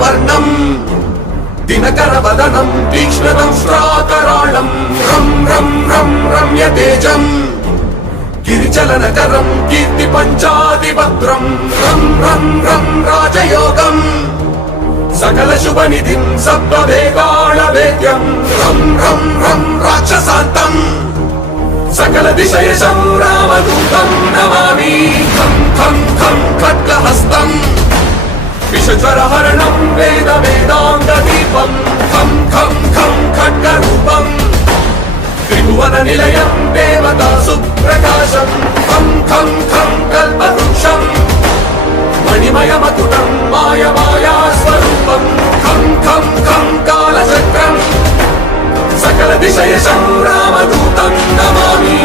వర్ణం దినకరవదనం తీక్ష్ణదంష్ట్రాకరాళం రం రం రం రమ్య తేజం గిరిచలనకరం కీర్తి పంచాదిభద్రం రం రం రం రాజయోగం సకల శుభనిధిం సప్తవేగాళ వేద్యం రం రం రం రాక్షసాంతం సకల దిశయశం రామదూతం నమామి ఖం ఖం ఖం ఖడ్గహస్తం విషజ్వరహరణం వేద వేదాంగ దీపం ఖం ఖం ఖం ఖడ్గరూపం త్రిభువన నిలయం దేవతా సుప్రకాశం ఖం ఖం ఖం కల్పవృక్షం మణిమయమకుటం మాయమాయా స్వరూపం ఖం ఖం ఖం కాలచక్రం సకల దిశయశం రామదూతం నమామి